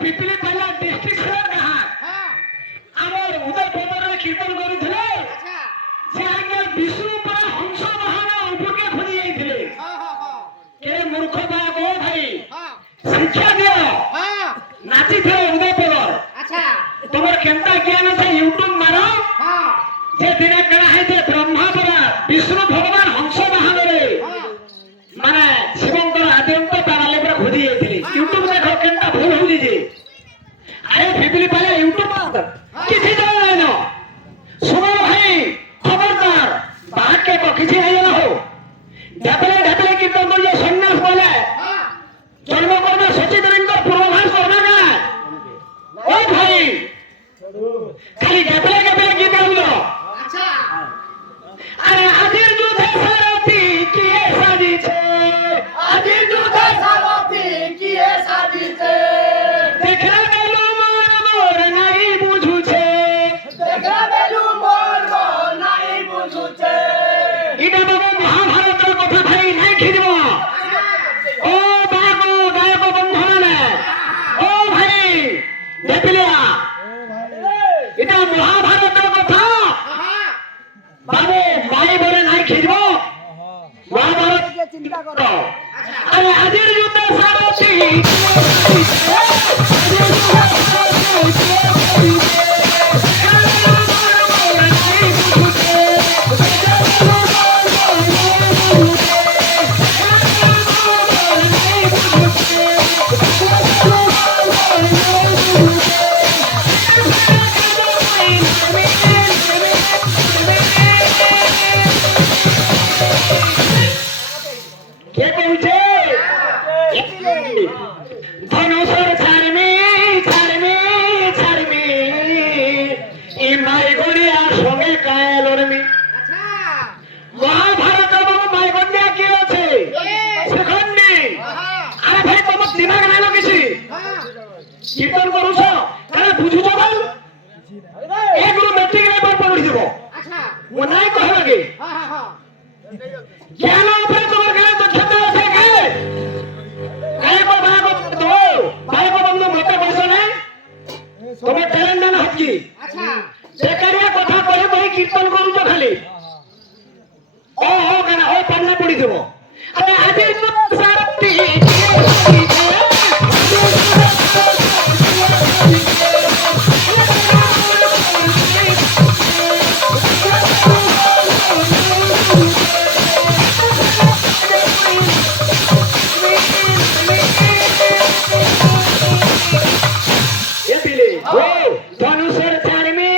ପିପିଲି ପାଲା ଡିଷ୍ଟ୍ରିକ୍ଟ ଗାଁ ଆମର ଉଦୟପଦରେ କୀର୍ତ୍ତନ କରୁଥିଲେ ସେ ଆଜ୍ଞା ବିଷ୍ଣୁ ପୁରା ହଂସ ବାହନ ଉପରକେ ଖୋଜି ଯାଇଥିଲେ କେ ମୂର୍ଖ ବାଗ ଭାଇ ଶିକ୍ଷା ଦିଅ ନାଚିଥିଲ ଉଦୟପଦର তোমার কেনটা জ্ঞান আছে ইউটিউব মারো যে দিনে কেনা হইতে ব্রহ্মা পরা বিষ্ণু ভগবান হংস বাহନରେ মানে শিবঙ্কর আদ্যন্ত তারালে পুরা খুঁজি যাইଥିଲେ ইউটিউব দেখো কেনটা ভুল হউলি যে আরে পিপিলি পালে ইউটিউব কিছু জানা নাই না শুনো ভাই খবরদার বাহাকে তো কিছু হইল হো ঢাপলে ঢাপলে কীর্তন করিয়ে সন্ন্যাস বলে জন্ম করবে সচিদেবেন্দ্র পূর্বাভাস করবে না ওই ভাই খালি ঢাপলে ঢাপলে কি বললো আরে আজির যুদ্ধে সারথি কি সাজিছে আজির যুদ্ধে সারথি কি সাজিছে দেখলা বেলু মোর মোর নাই বুঝুছে দেখলা বেলু মোর মোর নাই বুঝুছে এটা বাবা মহাভারতের কথা ভাই নাই খিদিব ও বাগো গায়ক বন্ধুরা ও ভাই দেখিলিয়া এটা মহাভারতের কথা বাবু মাই বলে নাই খিদিব মহাভারত চিন্তা করো আরে আজির যুদ্ধে সারথি কে কইছে ধনুষর ছাড়মি ছাড়মি ছাড়মি এই মাই গড়িয়া সঙ্গে কায়লরমি মহাভারত এবং মাই গড়িয়া কি আছে সেখানে আরে ভাই তোমার দিমাগ নাই কিছু কীর্তন করুছ কারণ বুঝুছ বল এগুলো মেট্রিক এবার পড়ি দিব ও নাই কহ লাগে জ্ঞান উপরে তোমার জ্ঞান দক্ষতা আছে কে গায়ক বাগো তো গায়ক বন্ধু মতে বসো না তোমার ট্যালেন্ট না হকি বেকারিয়া কথা কই কই কীর্তন করুছ খালি ও ও গানা ও পান্না পড়ি দেব আরে আজির সারথি ধনুষের ছাড়মি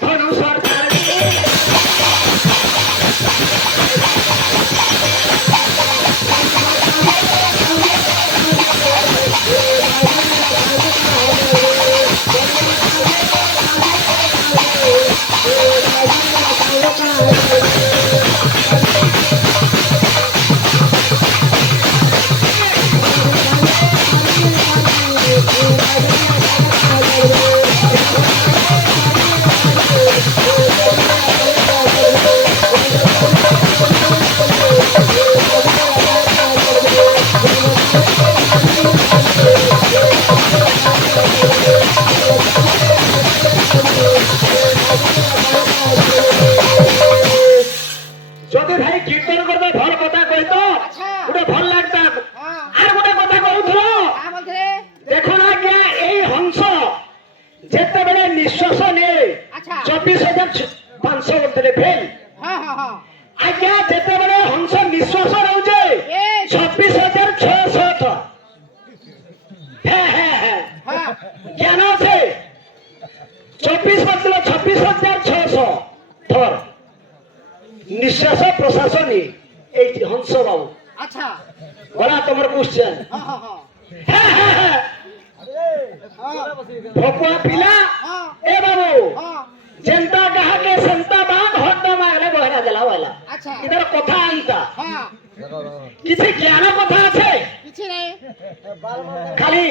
ধনুষের যদি ভাই কীর্তন করবে ভাল কথা কইতো ওটা ভাল লাগতো আর গোটে কথা কহুছিল দেখো না কে এই হংস যেতেবেলে নিঃশ্বাস নিয়ে 24,500 বলতে ফেল আজ্ঞা যেতেবেলে হংস নিঃশ্বাস রয়েছে 26,600 হ্যাঁ হ্যাঁ হ্যাঁ জ্ঞান আছে 24 বদল 26,600 ধর নিঃশ্বাস প্রশাসন এই হংস বাবু আচ্ছা বলা তোমার কোশ্চেন হ্যাঁ হ্যাঁ হ্যাঁ ভকুয়া পিলা এ বাবু যেনতা গাহাকে সেনতা বান হড্ডা মাগলে বহরা দেলা ওলা আচ্ছা এটার কথা আনতা হ্যাঁ কিছু জ্ঞান কথা আছে কিছু নেই খালি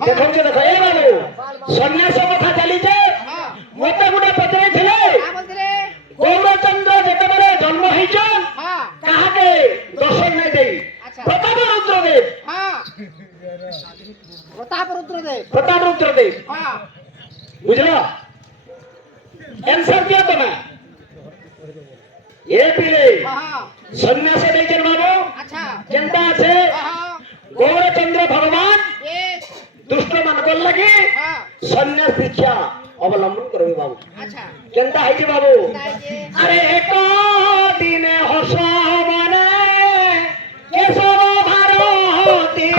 দেখো দেখো এই বাবু সন্ন্যাস কথা চালিছে হ্যাঁ মতে গোটে পচারিছিলে কা বলছিলে গৌরচন্দ্র যেতবে জন্ম হয়েছেন হ্যাঁ কাহাকে দর্শন নাই দেই আচ্ছা প্রতাপ রুদ্রদেব হ্যাঁ প্রতাপ রুদ্রদেব প্রতাপ রুদ্রদেব হ্যাঁ বুঝলো অ্যান্সার দিও তুমি এ পিলে হ্যাঁ সন্ন্যাসে দেখেন বাবু আচ্ছা চিন্তা আছে হ্যাঁ গৌরচন্দ্র ভগবান বেশ দুষ্ট মানকর লাগি হ্যাঁ সন্ন্যাস দীক্ষা অবলম্বন করবে বাবু আচ্ছা চিন্তা হয়েছে বাবু তাই যে আরে এক দিনে হস মনে কেশব ভারতী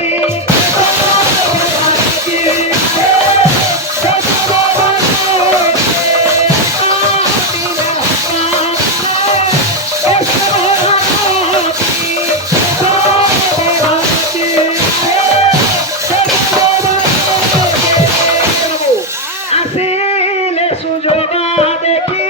আসিলে সুযোগ দেখি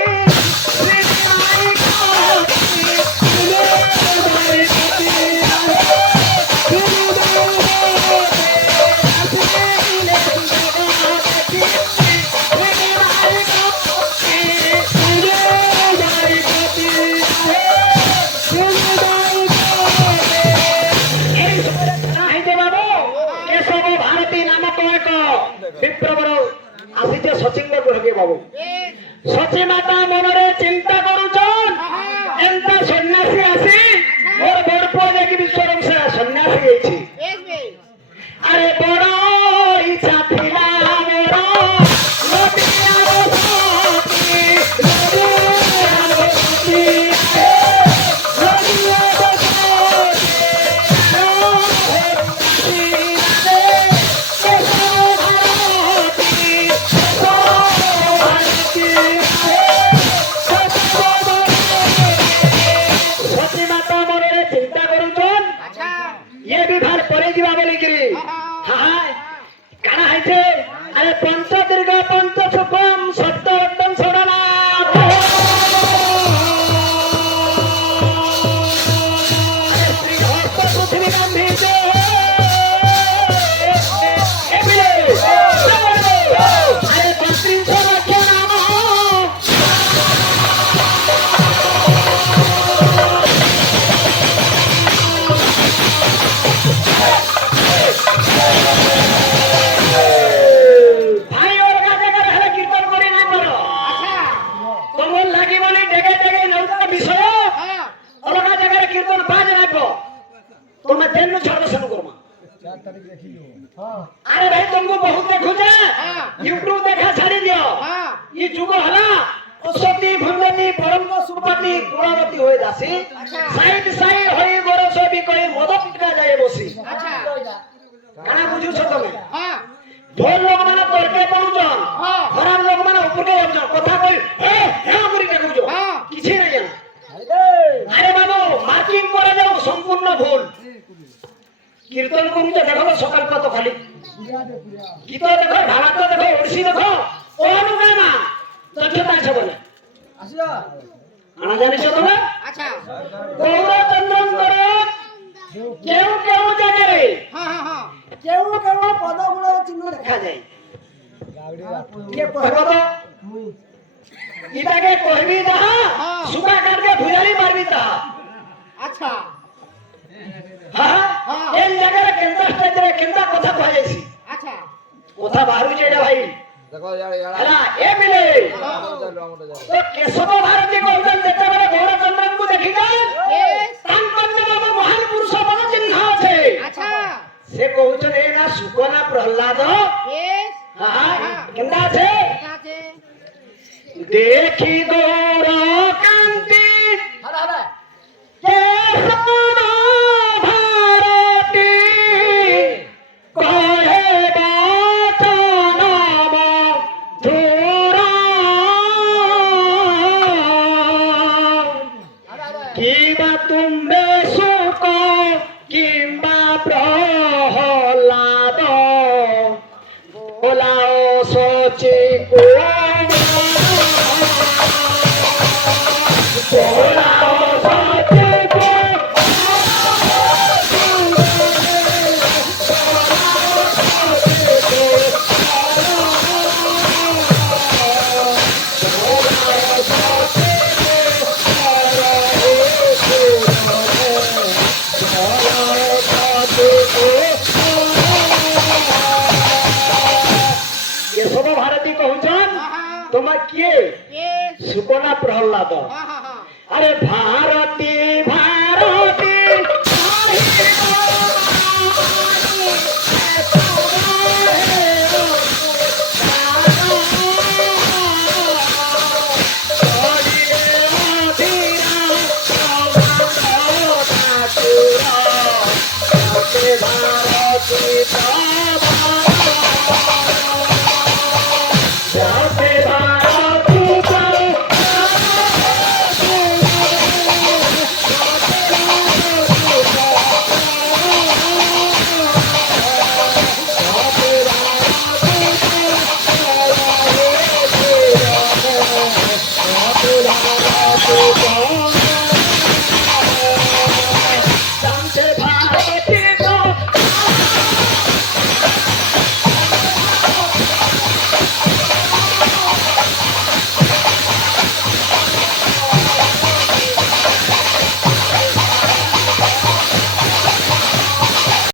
কেশব ভারতী নামক এক বিপ্রবর আসিছে সচিঙ্গ গ্রহকে বাবু বেশ সচি মাতা মନରେ চিন্তা করুছন এন্তা সন্ন্যাসী আসি মোর বড় পুଅ ଯାଇକି ବିଶ୍ୱରମ ସେ ସନ୍ନ୍ୟାସୀ ହେଇଛି বেশ বেশ আরে বড় ইচ্ছা ଥିଲା ମୋର নদিয়া বসতি নদিয়া বসতি নদিয়া সচি মাতা মନରେ চিন্তা କରୁଛନ୍ আচ্ছা ये भी भार परे जीवा बोली गिरी हाय काना हाइছে আরে পঞ্চ দীর্ঘ পঞ্চ সুখম সত্য একদম সরলা শ্রী হস্ত পৃথিবী গম্ভীর আরে পঁয়ত্রিশ লক্ষ নাম ভাই অলগা জায়গায় হেলে কীর্তন করে না করো আচ্ছা তোমার লাগিবনি ডেগে ডেগে নৌকা বিষয় হ্যাঁ অলগা জায়গায় কীর্তন বাজ রাখবো তোমরা তেমনি ছাড়বো সেন করবা আরে ভাই তোমাকে বহুত দেখুছে হ্যাঁ ইউটিউব দেখা ছাড়ি দিও হ্যাঁ ই যুগ হলা অসতি ভঙ্গনি পরম সুপতি গুণবতী হয়ে যাসি সাইড সাইড হয়ে গড় ছবি কই মদ পিটকা যায় বসি আচ্ছা কানা বুঝুছ তুমি হ্যাঁ ঢোল লোক মানে তর্কে পড়ুছন হ্যাঁ খরাব লোক মানে উপরকে যাউছন কথা কই এ হ্যাঁ করি কাকুছ হ্যাঁ কিছু নাই জানা আরে বাবু মার্কিং করে যাও সম্পূর্ণ ভুল কীর্তন করুছ দেখো সকাল কত খালি গীত দেখো ভারত দেখো ওড়িশি দেখো ওহানু গায় না দক্ষতা আছে বলে আনা জানিছ তুমি আচ্ছা গৌরচন্দ্রঙ্কর কেউ কেউ জায়গায় হ্যাঁ হ্যাঁ হ্যাঁ কেউ কেউ পদগুলো চিহ্ন দেখা যায় কে কহব তো ইটাকে কহবি তাহা সুকা কাটকে ভুজালি মারবি তাহা আচ্ছা হ্যাঁ এই জায়গায় কেন্দ্র স্টেজে কেন্দ্র কথা কুহাযাইছি আচ্ছা কথা বাহারুছে এটা ভাই ହେଲା ଏ ମିଳେ ତ କେଶବ ଭାରତୀ କହୁଛନ୍ ଯେତେବେଳେ ଗୌରଚନ୍ଦ୍ରଙ୍କୁ ଦେଖିଲେ বেশ ତାଙ୍କର ନାମ ମହାନ ପୁରୁଷ ବଡ଼ ଚିହ୍ନ ଅଛି আচ্ছা ସେ କହୁଛନ୍ ଏ ନା ସୁକ ନା ପ୍ରହ୍ଲାଦ বেশ କେନ୍ତା ଅଛି ঠিক আছে ଦେଖି ଗୌର କାନ୍ତି କେଶବ ଭାରତୀ କହେ ବଚନ ମଧୁର କିମ୍ବା ତୁମ୍ଭେ ସୁକ କିମ୍ବା ପ୍ରହ୍ଲାଦ ବୋଲାଓ ସଚି ବୋଲାଓ କିଏ? yes ସୁକନା ପ୍ରହଲ୍ଲାଦ। ହଁ ହଁ ହଁ ଆରେ ଭାରତୀ